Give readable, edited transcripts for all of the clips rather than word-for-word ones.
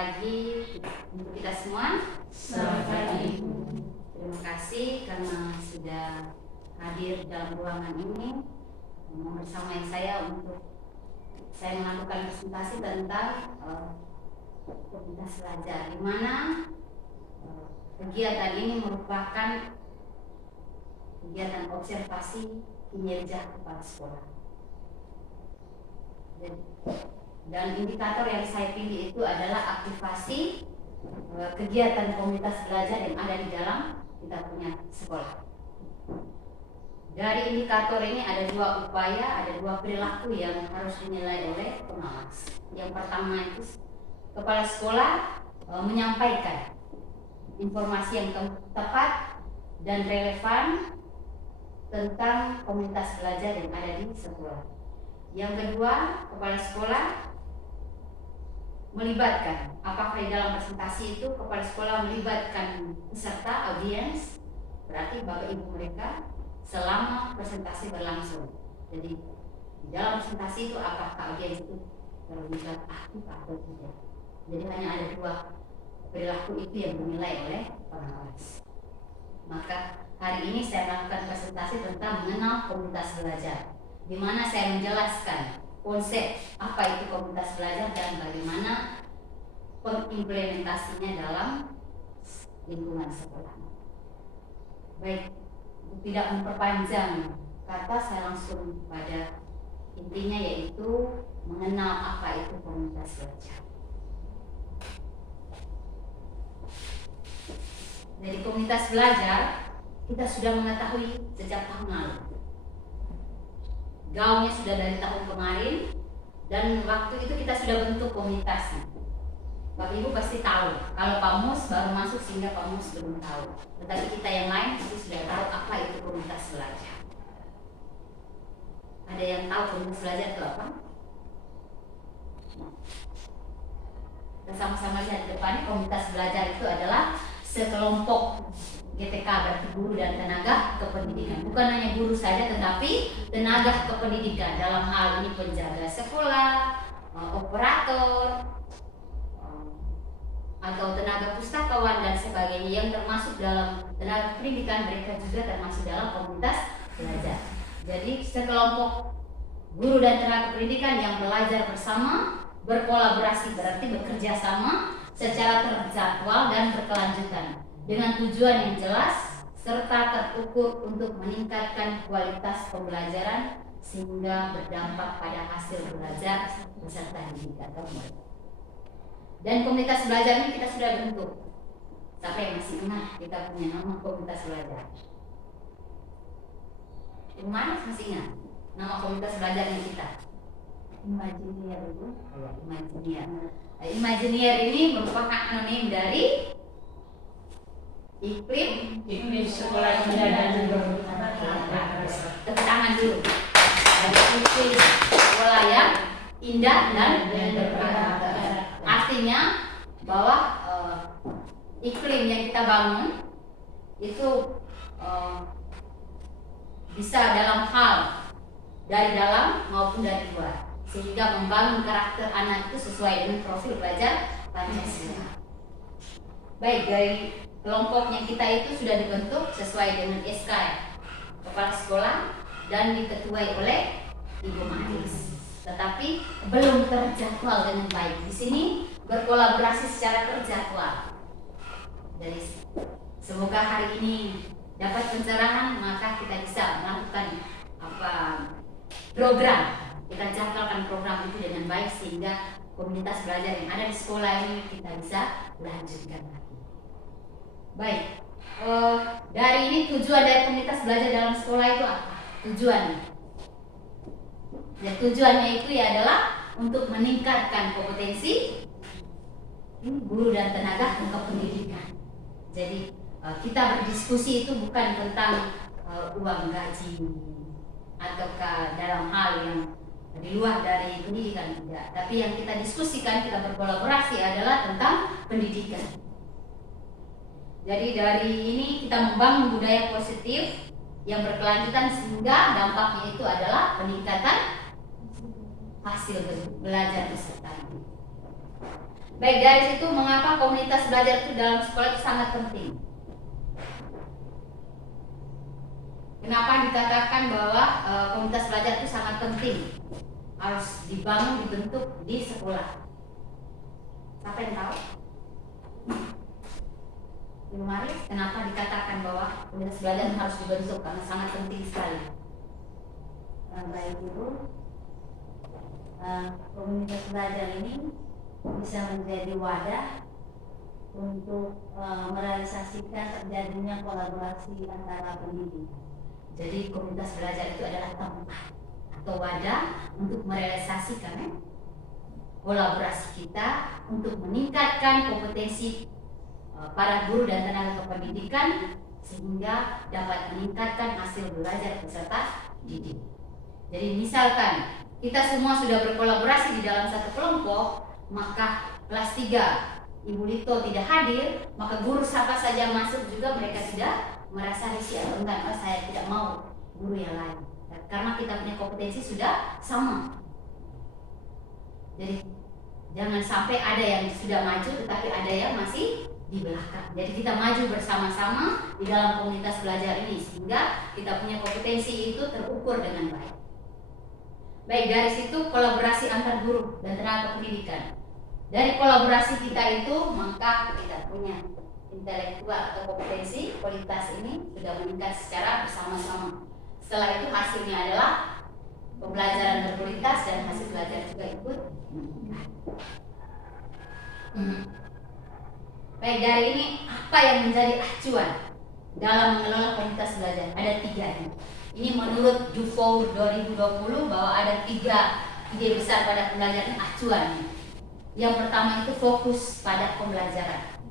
pagi untuk kita semua. Selamat pagi. Terima kasih karena sudah hadir dalam ruangan ini bersama saya untuk saya melakukan presentasi tentang komunitas belajar, di mana kegiatan ini merupakan kegiatan observasi kinerja kepala sekolah. Dan indikator yang saya pilih itu adalah aktivasi kegiatan komunitas belajar yang ada di dalam kita punya sekolah. Dari indikator ini ada dua upaya, ada dua perilaku yang harus dinilai oleh pengawas. Yang pertama itu kepala sekolah menyampaikan informasi yang tepat dan relevan tentang komunitas belajar yang ada di sekolah. Yang kedua, kepala sekolah melibatkan, apakah di dalam presentasi itu kepala sekolah melibatkan peserta audiens, berarti bapak ibu mereka selama presentasi berlangsung. Jadi di dalam presentasi itu apakah audiens itu terlibat aktif atau tidak. Jadi hanya ada dua perilaku itu yang dinilai oleh pengawas. Maka hari ini saya melakukan presentasi tentang mengenal komunitas belajar, di mana saya menjelaskan konsep apa itu komunitas belajar dan bagaimana pengimplementasinya dalam lingkungan sekolah. Baik, tidak memperpanjang kata, saya langsung pada intinya, yaitu mengenal apa itu komunitas belajar. Dari komunitas belajar kita sudah mengetahui sejak tahun lalu. Gaungnya sudah dari tahun kemarin, dan waktu itu kita sudah bentuk komunitasnya. Bapak Ibu pasti tahu, kalau Pak Mus baru masuk sehingga Pak Mus belum tahu. Tetapi kita yang lain pasti sudah tahu apa itu komunitas belajar. Ada yang tahu komunitas belajar itu apa? Kita sama-sama lihat di depan. Komunitas belajar itu adalah sekelompok GTK, berarti guru dan tenaga kependidikan. Bukan hanya guru saja, tetapi tenaga kependidikan. Dalam hal ini penjaga sekolah, operator, atau tenaga pustakawan dan sebagainya, yang termasuk dalam tenaga pendidikan, mereka juga termasuk dalam komunitas belajar. Jadi sekelompok guru dan tenaga pendidikan yang belajar bersama, berkolaborasi, berarti bekerja sama secara terjadwal dan berkelanjutan, dengan tujuan yang jelas serta terukur untuk meningkatkan kualitas pembelajaran sehingga berdampak pada hasil belajar peserta didik atau murid. Dan komunitas belajar ini kita sudah bentuk. Siapa yang masih ingat kita punya nama komunitas belajar? Mana masih ingat nama komunitas belajarnya kita? Imaginier itu. Imaginier. Imaginier ini merupakan anonim dari iklim sekolah indah dan tepuk tangan dulu. Iklim sekolah yang indah dan bermartabat. Artinya bahwa iklim yang kita bangun itu bisa dalam hal dari dalam maupun dari luar, sehingga membangun karakter anak itu sesuai dengan profil belajar Pancasila. Baik, dari kelompoknya kita itu sudah dibentuk sesuai dengan SK kepala sekolah dan diketuai oleh Ibu Manis. Tetapi belum terjadwal dengan baik. Di sini berkolaborasi secara terjadwal. Jadi semoga hari ini dapat pencerahan, maka kita bisa melakukan program. Kita jadwalkan program itu dengan baik sehingga komunitas belajar yang ada di sekolah ini kita bisa lanjutkan lagi. Baik, dari ini tujuan dari komunitas belajar dalam sekolah itu apa? Tujuannya? Ya, tujuannya itu adalah untuk meningkatkan kompetensi guru dan tenaga kependidikan. Jadi kita berdiskusi itu bukan tentang uang gaji ataukah dalam hal yang di luar dari pendidikan, tidak. Tapi yang kita diskusikan, kita berkolaborasi adalah tentang pendidikan. Jadi dari ini kita membangun budaya positif yang berkelanjutan sehingga dampaknya itu adalah peningkatan hasil belajar peserta. Baik, dari situ mengapa komunitas belajar itu dalam sekolah itu sangat penting? Kenapa dikatakan bahwa komunitas belajar itu sangat penting? Harus dibangun, dibentuk di sekolah. Siapa yang tahu? Ibu Maris, kenapa dikatakan bahwa komunitas belajar harus dibentuk? Karena sangat penting sekali. Baik Ibu, komunitas belajar ini bisa menjadi wadah untuk merealisasikan terjadinya kolaborasi antara pendidik. Jadi komunitas belajar itu adalah tempat atau wadah untuk merealisasikan kolaborasi kita untuk meningkatkan kompetensi para guru dan tenaga kependidikan sehingga dapat meningkatkan hasil belajar peserta didik. Jadi misalkan kita semua sudah berkolaborasi di dalam satu kelompok, maka kelas 3 Ibu Lito tidak hadir, maka guru siapa saja masuk juga mereka tidak merasa risih atau enggan, saya tidak mau guru yang lain. Karena kita punya kompetensi sudah sama. Jadi jangan sampai ada yang sudah maju tetapi ada yang masih di belakang. Jadi kita maju bersama-sama di dalam komunitas belajar ini sehingga kita punya kompetensi itu terukur dengan baik. Baik, dari situ kolaborasi antar guru dan tenaga pendidikan. Dari kolaborasi kita itu maka kita punya intelektual atau kompetensi kualitas ini sudah meningkat secara bersama-sama. Setelah itu hasilnya adalah pembelajaran berkualitas dan hasil belajar juga ikut meningkat. Baik, dari ini apa yang menjadi acuan dalam mengelola komunitas belajar? Ada 3 nih. Ini menurut Dufour 2020 bahwa ada 3 ide besar pada pembelajaran acuan. Yang pertama itu fokus pada pembelajaran.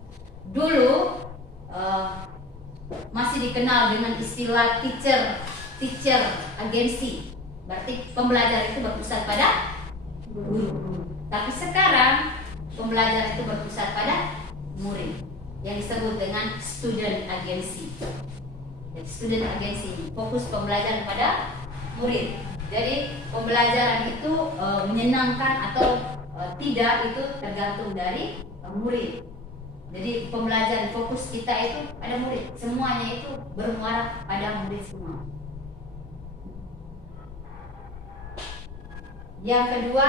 Dulu masih dikenal dengan istilah teacher agency. Berarti pembelajar itu berpusat pada guru. Tapi sekarang pembelajar itu berpusat pada murid yang disebut dengan student agency. Jadi student agency ini fokus pembelajaran pada murid. Jadi pembelajaran itu menyenangkan atau tidak itu tergantung dari murid. Jadi pembelajaran fokus kita itu pada murid. Semuanya itu bermuara pada murid semua. Yang kedua,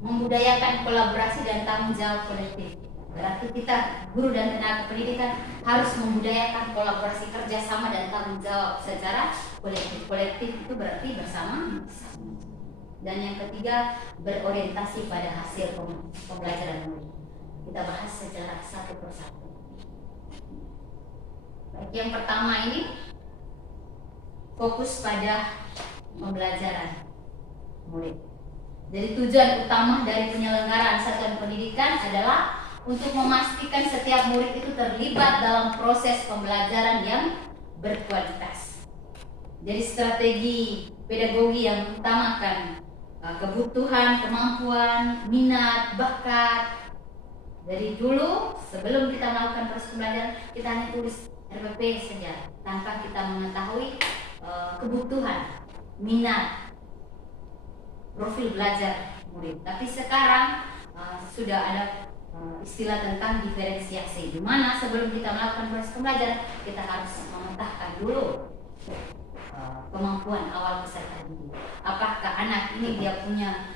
membudayakan kolaborasi dan tanggung jawab kolektif. Berarti kita guru dan tenaga pendidikan harus membudayakan kolaborasi kerjasama dan tanggung jawab secara kolektif. Kolektif itu berarti bersama. Dan yang ketiga, berorientasi pada hasil pembelajaran murid. Kita bahas secara satu persatu. Baik, yang pertama ini fokus pada pembelajaran murid. Jadi tujuan utama dari penyelenggaraan satuan pendidikan adalah untuk memastikan setiap murid itu terlibat dalam proses pembelajaran yang berkualitas. Jadi strategi pedagogi yang mengutamakan kebutuhan, kemampuan, minat, bakat. Dari dulu sebelum kita melakukan proses pembelajaran kita hanya tulis RPP saja tanpa kita mengetahui kebutuhan, minat, profil belajar murid. Tapi sekarang sudah ada istilah tentang diferensiasi, di mana sebelum kita melakukan proses pembelajaran kita harus memetakan dulu kemampuan awal peserta didik. Apakah anak ini dia punya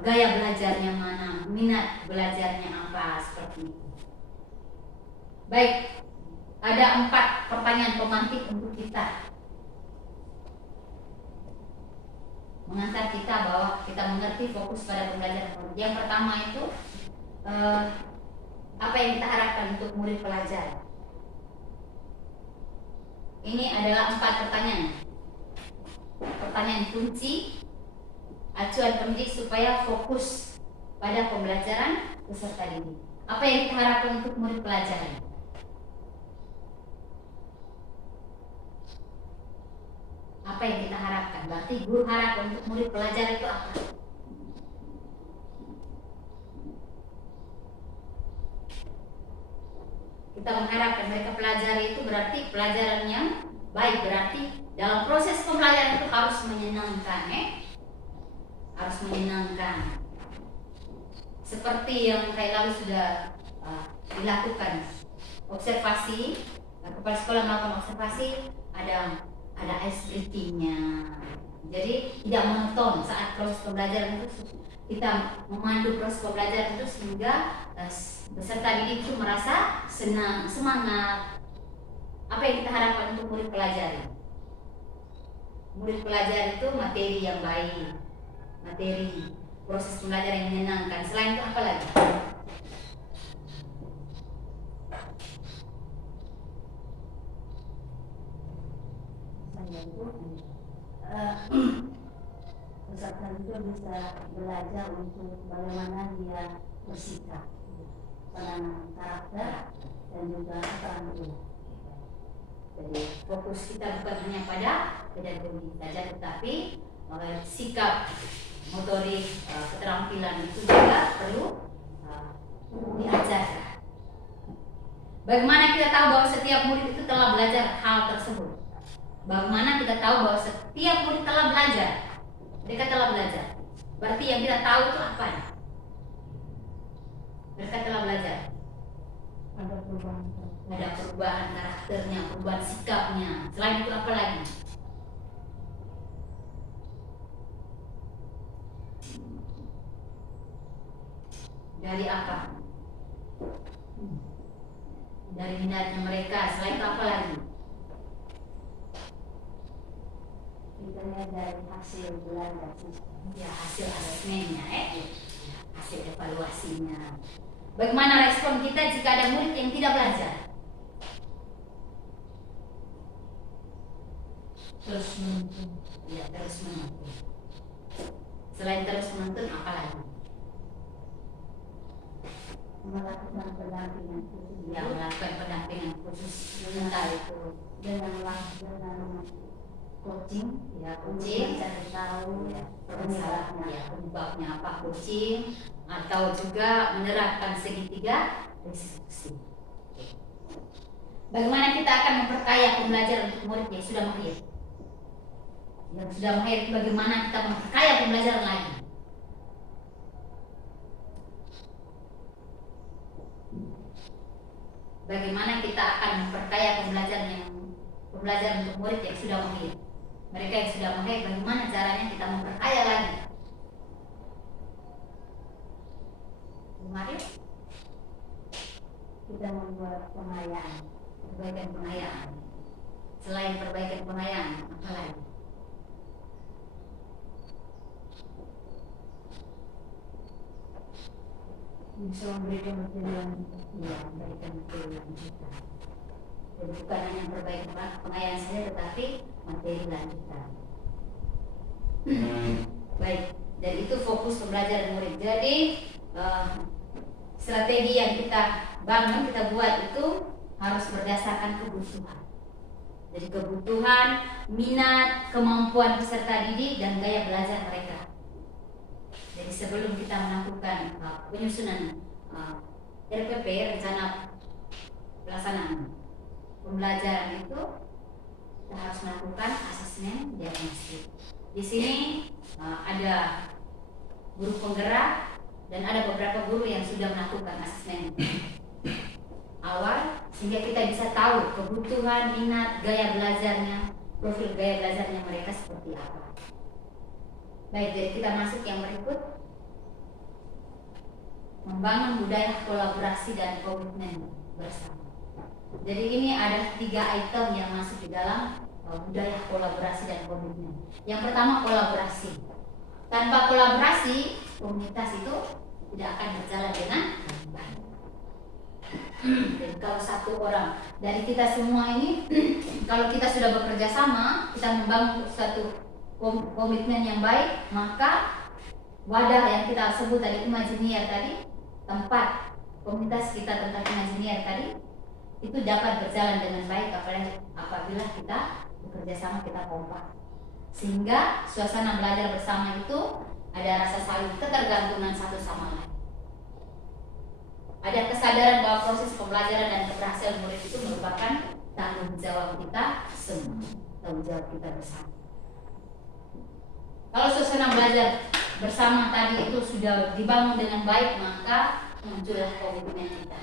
gaya belajarnya mana, minat belajarnya apa, seperti itu. Baik, ada 4 pertanyaan pemantik untuk kita, mengantar kita bahwa kita mengerti fokus pada pembelajaran. Yang pertama itu apa yang kita harapkan untuk murid pelajar. Ini adalah 4 pertanyaan. Pertanyaan kunci acuan pendidik supaya fokus pada pembelajaran peserta didik. Apa yang kita harapkan untuk murid pelajar? Apa yang kita harapkan? Berarti guru harap untuk murid pelajar itu apa? Kita mengharapkan mereka pelajari itu berarti pelajaran yang baik. Berarti dalam proses pembelajaran itu harus menyenangkan, harus menyenangkan. seperti yang kayak lalu sudah dilakukan observasi, kepala sekolah melakukan observasi, ada ice breaking-nya. Jadi tidak monoton saat proses pembelajaran itu, kita memandu proses pembelajaran itu sehingga peserta didik itu merasa senang, semangat. Apa yang kita harapkan untuk murid pelajari? Murid pelajari itu materi yang baik, materi proses pembelajaran yang menyenangkan. Selain itu apa lagi? Peserta itu bisa belajar untuk bagaimana dia bersikap, penanaman karakter, dan juga keterampilan. Jadi fokus kita bukan hanya pada pedagogi saja, tetapi sikap, motorik, keterampilan itu juga perlu diajarkan. Bagaimana kita tahu bahwa setiap murid itu telah belajar hal tersebut? Bagaimana kita tahu bahwa setiap murid telah belajar? Mereka telah belajar. Berarti yang kita tahu itu apa? Mereka telah belajar. Ada perubahan karakternya, perubahan sikapnya. Selain itu apa lagi? Dari apa? Dari minatnya mereka. Selain itu apa lagi? Kita lihat dari hasil belajar, Ya, hasil asesmennya, hasil evaluasinya. Bagaimana respon kita jika ada murid yang tidak belajar? Terus menuntun. Ya, terus menuntun. Selain terus menuntun, apa lagi? melakukan pendampingan khusus, Yang melakukan pendampingan khusus, entah itu dengan coaching, ya coaching, mencari tahu ya, penyebabnya. ya, penyebabnya apa, coaching, atau juga menerapkan segitiga restitusi. Bagaimana kita akan memperkaya pembelajaran untuk murid yang sudah mahir? Yang sudah mahir, bagaimana kita memperkaya pembelajaran lagi? Bagaimana kita akan memperkaya pembelajaran untuk murid yang sudah mahir? Mereka yang sudah mahir, bagaimana caranya kita memperkaya lagi? Mahir? Kita membuat pengayaan. Perbaikan pengayaan. Selain perbaikan pengayaan, apa lagi? Bisa memberikan materi lanjutan. Ya, memberikan materi lanjutan. Jadi bukan hanya perbaikan pengayaan saja, tetapi materi lanjutan. Baik, dan itu fokus pembelajaran murid. Jadi strategi yang kita bangun, kita buat itu harus berdasarkan kebutuhan. Jadi kebutuhan, minat, kemampuan peserta didik, dan gaya belajar mereka. Jadi sebelum kita melakukan penyusunan RPP, rencana pelaksanaan pembelajaran itu, kita harus melakukan asesmen diagnostik. Di sini ada guru penggerak dan ada beberapa guru yang sudah melakukan asesmen awal, sehingga kita bisa tahu kebutuhan, minat, gaya belajarnya, profil gaya belajarnya mereka seperti apa. Baik, jadi kita masuk yang berikut. Membangun budaya kolaborasi dan komitmen bersama. Jadi ini ada 3 item yang masuk di dalam budaya kolaborasi dan komitmen. Yang pertama, kolaborasi. Tanpa kolaborasi, komunitas itu tidak akan berjalan dengan baik. Jadi kalau satu orang dari kita semua ini, kalau kita sudah bekerja sama, kita membangun satu komitmen yang baik, maka wadah yang kita sebut tadi, Imagineer tadi, tempat komunitas kita tentang Imagineer tadi, itu dapat berjalan dengan baik apabila kita bekerja sama, kita kompak, sehingga suasana belajar bersama itu ada rasa saling ketergantungan satu sama lain. Ada kesadaran bahwa proses pembelajaran dan keberhasilan murid itu merupakan tanggung jawab kita semua, tanggung jawab kita bersama. Kalau suasana belajar bersama tadi itu sudah dibangun dengan baik, maka muncullah komitmen kita.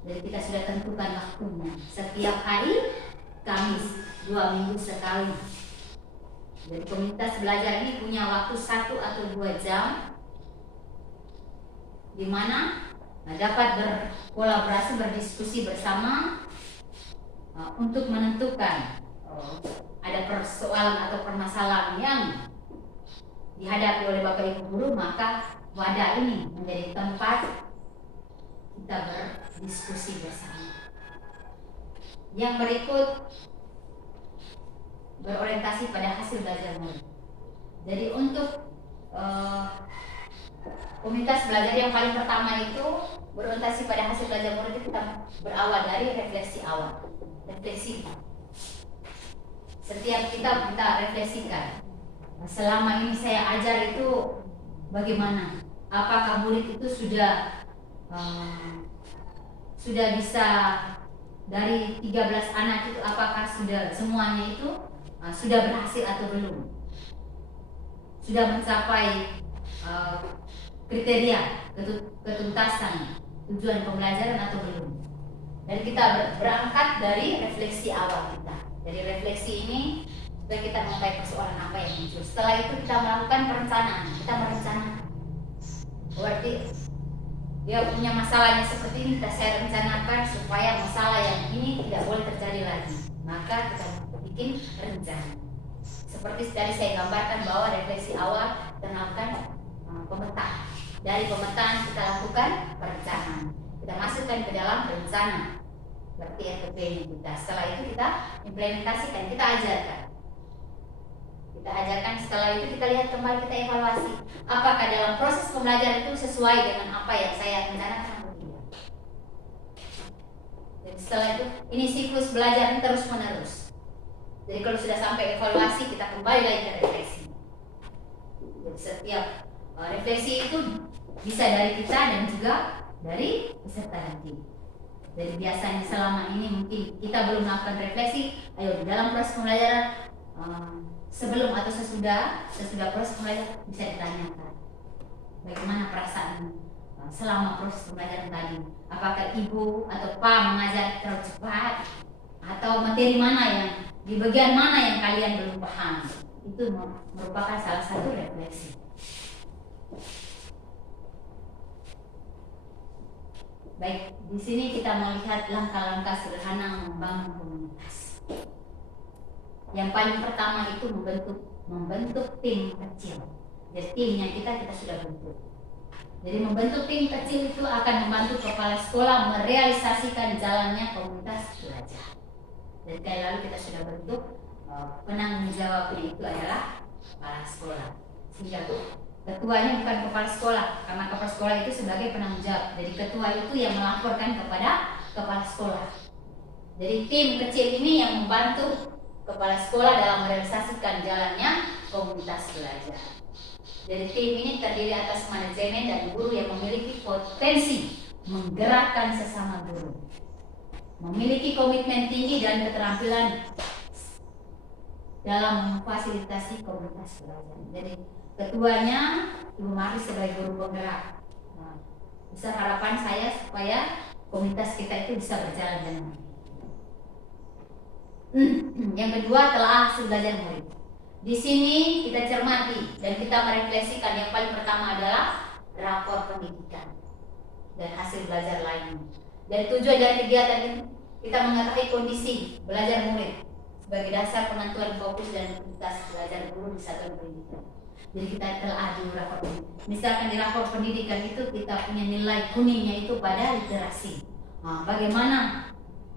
Jadi kita sudah tentukan waktunya. Setiap hari Kamis 2 minggu sekali. Jadi komunitas belajar ini punya waktu 1 atau 2 jam di mana dapat berkolaborasi, berdiskusi bersama untuk menentukan ada persoalan atau permasalahan yang dihadapi oleh Bapak Ibu guru, maka wadah ini menjadi tempat kita berdiskusi bersama. Yang berikut berorientasi pada hasil belajar murid. Jadi untuk komunitas belajar yang paling pertama itu berorientasi pada hasil belajar murid, itu kita berawal dari refleksi awal. Refleksi. Setiap kita refleksikan. Selama ini saya ajar itu bagaimana? Apakah murid itu sudah bisa dari 13 anak itu, apakah sudah semuanya itu sudah berhasil atau belum? Sudah mencapai kriteria ketuntasan tujuan pembelajaran atau belum? Dan kita berangkat dari refleksi awal kita. Dari refleksi ini supaya kita mengetahui persoalan apa yang muncul. Setelah itu kita melakukan perencanaan. Kita merencanakan. Berarti dia punya masalahnya seperti ini, saya rencanakan supaya masalah yang ini tidak boleh terjadi lagi. Maka kita bikin rencana. Seperti tadi saya gambarkan bahwa refleksi awal kita melakukan pemetaan. Dari pemetaan kita lakukan perencanaan. Kita masukkan ke dalam rencana. Berarti RTP kita. Setelah itu kita implementasikan, kita ajarkan. Kita ajarkan, setelah itu kita lihat kembali, kita evaluasi. Apakah dalam proses pembelajaran itu sesuai dengan apa yang saya rencanakan atau tidak. Dan setelah itu, ini siklus belajar ini terus menerus. Jadi kalau sudah sampai evaluasi, kita kembali lagi ke refleksi. Jadi setiap refleksi itu bisa dari kita dan juga dari peserta didik. Jadi biasanya selama ini mungkin kita belum melakukan refleksi, ayo di dalam proses pembelajaran sebelum atau sesudah proses pembelajaran bisa ditanyakan bagaimana perasaan selama proses pembelajaran tadi. Apakah ibu atau pak mengajar terlalu cepat, atau materi mana yang di bagian mana yang kalian belum paham? Itu merupakan salah satu refleksi. Baik, di sini kita melihat langkah-langkah sederhana membangun komunitas. Yang paling pertama itu membentuk tim kecil. Jadi tim yang kita sudah bentuk. Jadi membentuk tim kecil itu akan membantu kepala sekolah merealisasikan jalannya komunitas belajar. Dan kali lalu kita sudah bentuk penanggung jawabnya itu adalah kepala sekolah. Sehingga ketuanya bukan kepala sekolah, karena kepala sekolah itu sebagai penanggung jawab. Jadi ketua itu yang melaporkan kepada kepala sekolah. Jadi tim kecil ini yang membantu kepala sekolah dalam merealisasikan jalannya komunitas belajar. Jadi tim ini terdiri atas manajemen dan guru yang memiliki potensi menggerakkan sesama guru, memiliki komitmen tinggi dan keterampilan dalam memfasilitasi komunitas belajar. Jadi ketuanya Ibu Mari sebagai guru penggerak. Besar harapan saya supaya komunitas kita itu bisa berjalan dengan baik. Yang kedua, telah hasil belajar murid. Di sini kita cermati dan kita merefleksikan. Yang paling pertama adalah rapor pendidikan dan hasil belajar lainnya. Dan tujuan dari kegiatan ini kita mengetahui kondisi belajar murid sebagai dasar penentuan fokus dan aktivitas belajar guru di satuan pendidikan. Jadi kita telah di rapor pendidikan. Misalkan di rapor pendidikan itu kita punya nilai kuningnya itu pada literasi. Bagaimana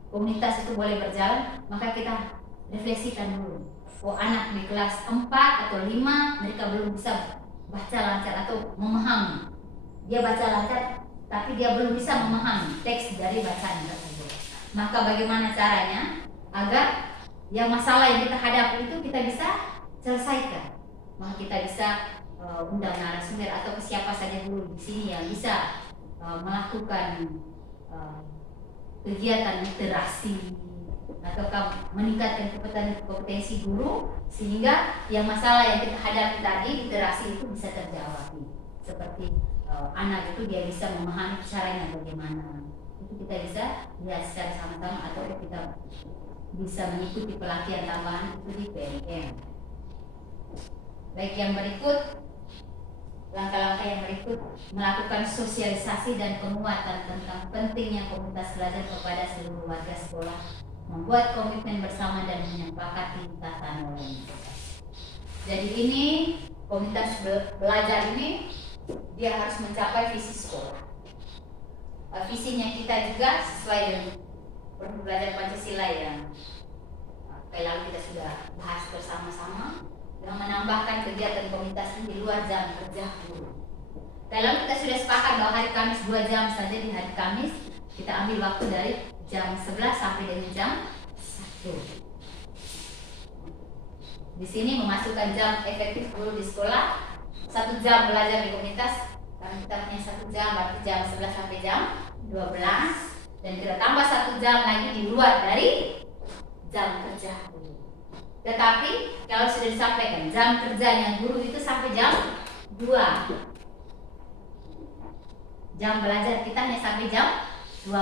komunitas itu boleh berjalan? Maka kita refleksikan dulu. Oh, anak di kelas 4 atau 5 mereka belum bisa baca lancar atau memahami. Dia baca lancar tapi dia belum bisa memahami teks dari bacaan tersebut. Maka bagaimana caranya agar yang masalah yang kita hadapi itu kita bisa selesaikan? Maka kita bisa undang narasumber atau siapa saja dulu di sini yang bisa melakukan kegiatan literasi ataukah meningkatkan kompetensi guru sehingga yang masalah yang kita hadapi tadi literasi itu bisa terjawab. Seperti anak itu dia bisa memahami caranya bagaimana. Itu kita bisa lihat secara sama-sama atau kita bisa mengikuti pelatihan tambahan itu di PMM. Baik, yang berikut langkah-langkah yang berikut melakukan sosialisasi dan penguatan tentang pentingnya komunitas belajar kepada seluruh warga sekolah, membuat komitmen bersama dan menyepakati tata nilai. Jadi ini komunitas belajar ini dia harus mencapai visi sekolah. Visinya kita juga sesuai dengan Perhimpunan Belajar Pancasila yang lalu kita sudah bahas bersama-sama, dengan menambahkan kegiatan komunitas ini di luar jam kerja guru. Dalam kita sudah sepakat bahwa hari Kamis 2 jam saja di hari Kamis, kita ambil waktu dari jam 11 sampai dengan jam 1. Di sini memasukkan jam efektif guru di sekolah, 1 jam belajar di komunitas, karena kita punya 1 jam, berarti jam 11 sampai jam 12, dan kita tambah 1 jam lagi di luar dari jam kerja guru. Tetapi kalau sudah disampaikan jam kerjanya guru itu sampai jam 2, jam belajar kita hanya sampai jam 12.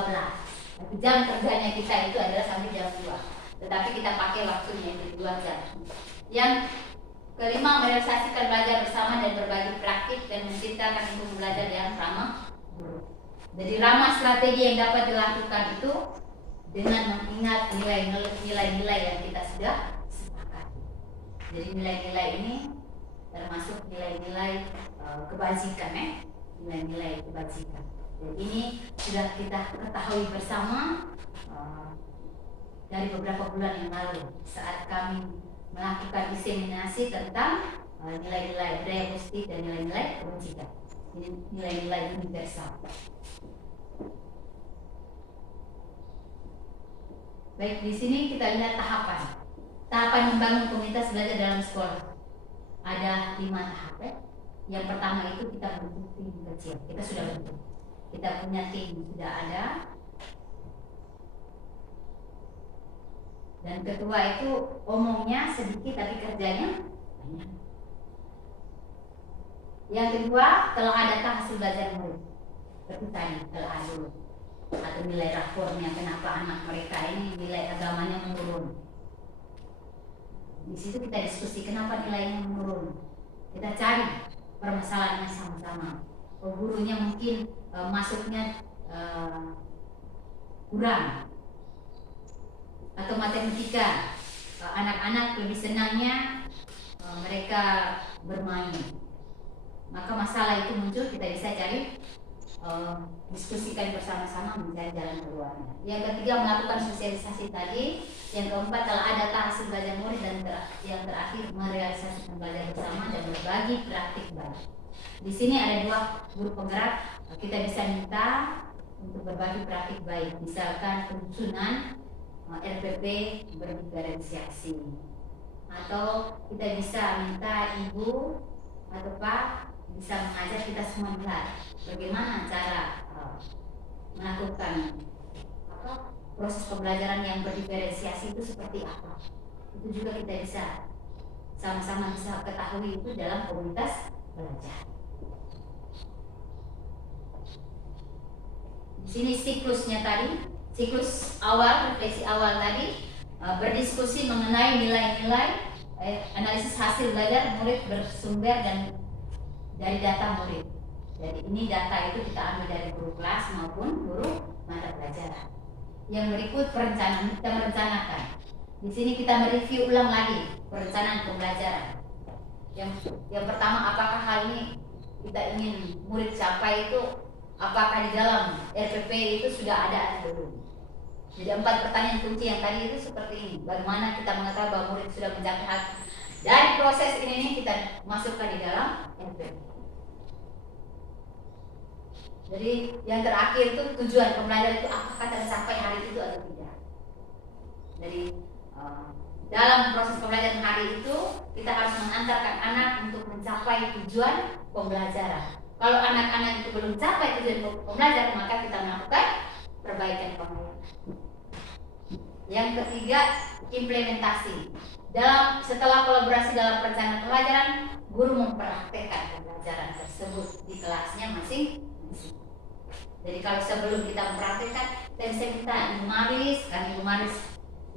Tapi jam kerjanya kita itu adalah sampai jam 2. Tetapi kita pakai waktunya itu 2 jam. Yang kelima, merealisasikan belajar bersama dan berbagi praktik dan menciptakan lingkungan belajar yang ramah guru. Jadi ramah strategi yang dapat dilakukan itu dengan mengingat nilai-nilai yang kita sudah sepakati. Jadi nilai-nilai ini termasuk nilai-nilai kebajikan, nilai-nilai kebajikan. Dan ini sudah kita ketahui bersama dari beberapa bulan yang lalu saat kami melakukan diseminasi tentang nilai-nilai budaya positif dan nilai-nilai kebajikan. Ini nilai-nilai universal. Baik, di sini kita lihat tahapan. Tahapan membangun komunitas belajar dalam sekolah. Ada 5 tahap. Yang pertama itu kita bentuk tim kecil. Kita sudah bentuk. Kita punya tim sudah ada. Dan ketua itu omongnya sedikit tapi kerjanya banyak. Yang kedua, telah adakah hasil belajar murid? Seperti tadi, telah ada atau nilai rapornya, kenapa anak mereka ini nilai agamanya menurun. Di situ kita diskusi kenapa nilainya menurun. Kita cari permasalahannya sama-sama. Gurunya mungkin masuknya kurang, atau matematika anak-anak lebih senangnya mereka bermain. Maka masalah itu muncul, kita bisa cari diskusikan bersama-sama mencari jalan keluarnya. Yang ketiga, melakukan sosialisasi tadi. Yang keempat, telah ada hasil belajar murid, dan yang terakhir merealisasikan belajar bersama dan berbagi praktik baik. Di sini ada 2 guru penggerak. Kita bisa minta untuk berbagi praktik baik, misalkan penyusunan RPP berdiferensiasi, atau kita bisa minta ibu atau pak bisa mengajar kita semua melihat bagaimana cara melakukan proses pembelajaran yang berdiferensiasi itu seperti apa. Itu juga kita bisa sama-sama bisa ketahui itu dalam komunitas belajar. Di sini siklusnya tadi, siklus awal, refleksi awal tadi, berdiskusi mengenai nilai-nilai, analisis hasil belajar murid bersumber dan dari data murid. Jadi ini data itu kita ambil dari guru kelas maupun guru mata pelajaran. Yang berikut perencanaan, kita merencanakan. Di sini kita mereview ulang lagi perencanaan pembelajaran. Yang pertama, apakah hal ini kita ingin murid capai itu, apakah di dalam RPP itu sudah ada atau belum? Jadi 4 pertanyaan kunci yang tadi itu seperti ini. Bagaimana kita mengetahui bahwa murid sudah mencapai hal dari proses ini kita masukkan di dalam RPP. Jadi yang terakhir itu tujuan pembelajaran itu apakah tercapai hari itu atau tidak. Jadi dalam proses pembelajaran hari itu kita harus mengantarkan anak untuk mencapai tujuan pembelajaran. Kalau anak-anak itu belum capai tujuan pembelajaran, maka kita melakukan perbaikan pembelajaran. Yang ketiga, implementasi. Setelah kolaborasi dalam perencanaan pelajaran, guru mempraktekkan pembelajaran tersebut di kelasnya masing-masing. Jadi kalau sebelum kita mempraktekkan, kita bisa minta Ibu Maris, kan Ibu Maris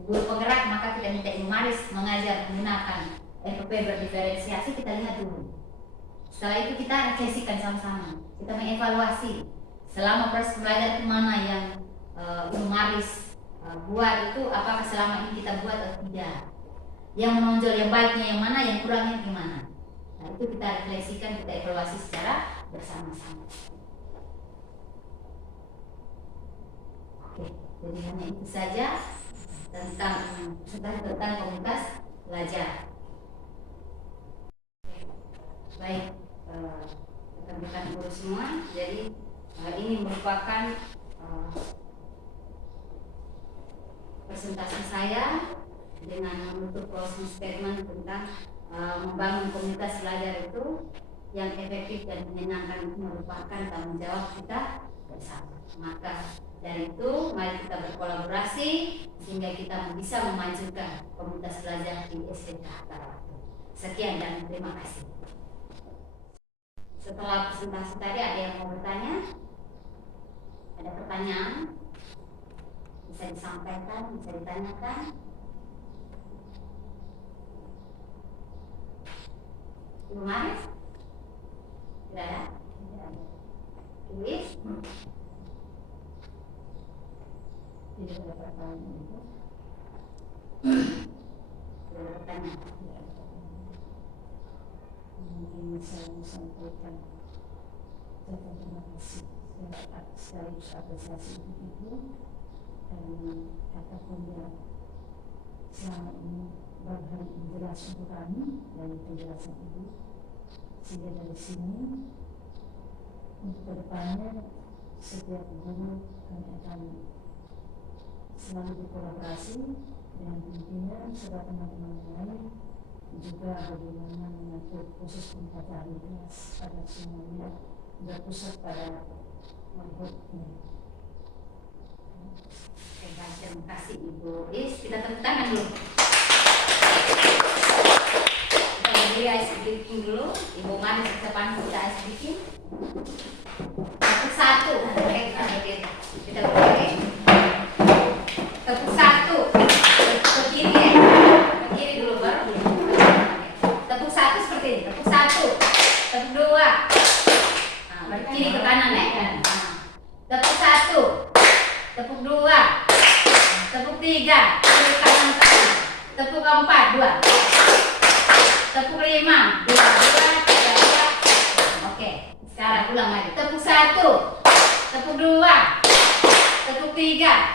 guru penggerak, maka kita minta Ibu Maris mengajar menggunakan FP berdiferensiasi, kita lihat dulu. Setelah itu kita refleksikan sama-sama, kita mengevaluasi selama proses belajar itu mana yang Ibu Maris buat itu, apakah selama ini kita buat atau tidak, yang menonjol, yang baiknya yang mana, yang kurangnya gimana. Nah itu kita refleksikan, kita evaluasi secara bersama-sama. Oke, jadi hanya itu saja tentang komunitas belajar. Baik, rekan-rekan guru semua, jadi ini merupakan presentasi saya dengan menutup closing statement tentang membangun komunitas belajar itu yang efektif dan menyenangkan, itu merupakan tanggung jawab kita bersama. Maka dari itu mari kita berkolaborasi sehingga kita bisa memajukan komunitas belajar di SDK Hatta-Watu. Sekian dan terima kasih. Setelah presentasi tadi ada yang mau bertanya? Ada pertanyaan? Bisa disampaikan, bisa ditanyakan. Ibu Maris? Tidak ada? Tidak ada. Luis? Tidak ada pertanyaan itu. Tidak ada pertanyaan. Mungkin saya mau sampaikan terima kasih sekaligus apresiasi untuk Ibu dan apapun yang selama ini bagian jelas untuk kami dari penjelasan Ibu, sehingga dari sini untuk kedepannya setiap guru kami akan selalu berkolaborasi dengan pimpinan serta teman-teman lain, juga bagaimana mengatur khusus penempatan kelas agar semuanya berpusat pada manfaatnya. Terima kasih Ibu Is. Kita tepuk tangan dulu. Kita berdiri ice breaking dulu. Ibu Maris kita panggil kita ice breaking. Tepuk satu. Oke, kita berdiri. Tepuk satu. Ke kiri ya. Ke kiri dulu baru. Tepuk satu seperti ini. Tepuk satu. Tepuk dua. Nah, baru kiri ke kanan ya. Nah, tepuk satu. Tepuk dua. Tepuk tiga. Kiri kanan kanan. Tepuk keempat dua. Tepuk lima dua dua tiga dua. Oke, sekarang ulang lagi. Tepuk satu. Tepuk dua. Tepuk tiga.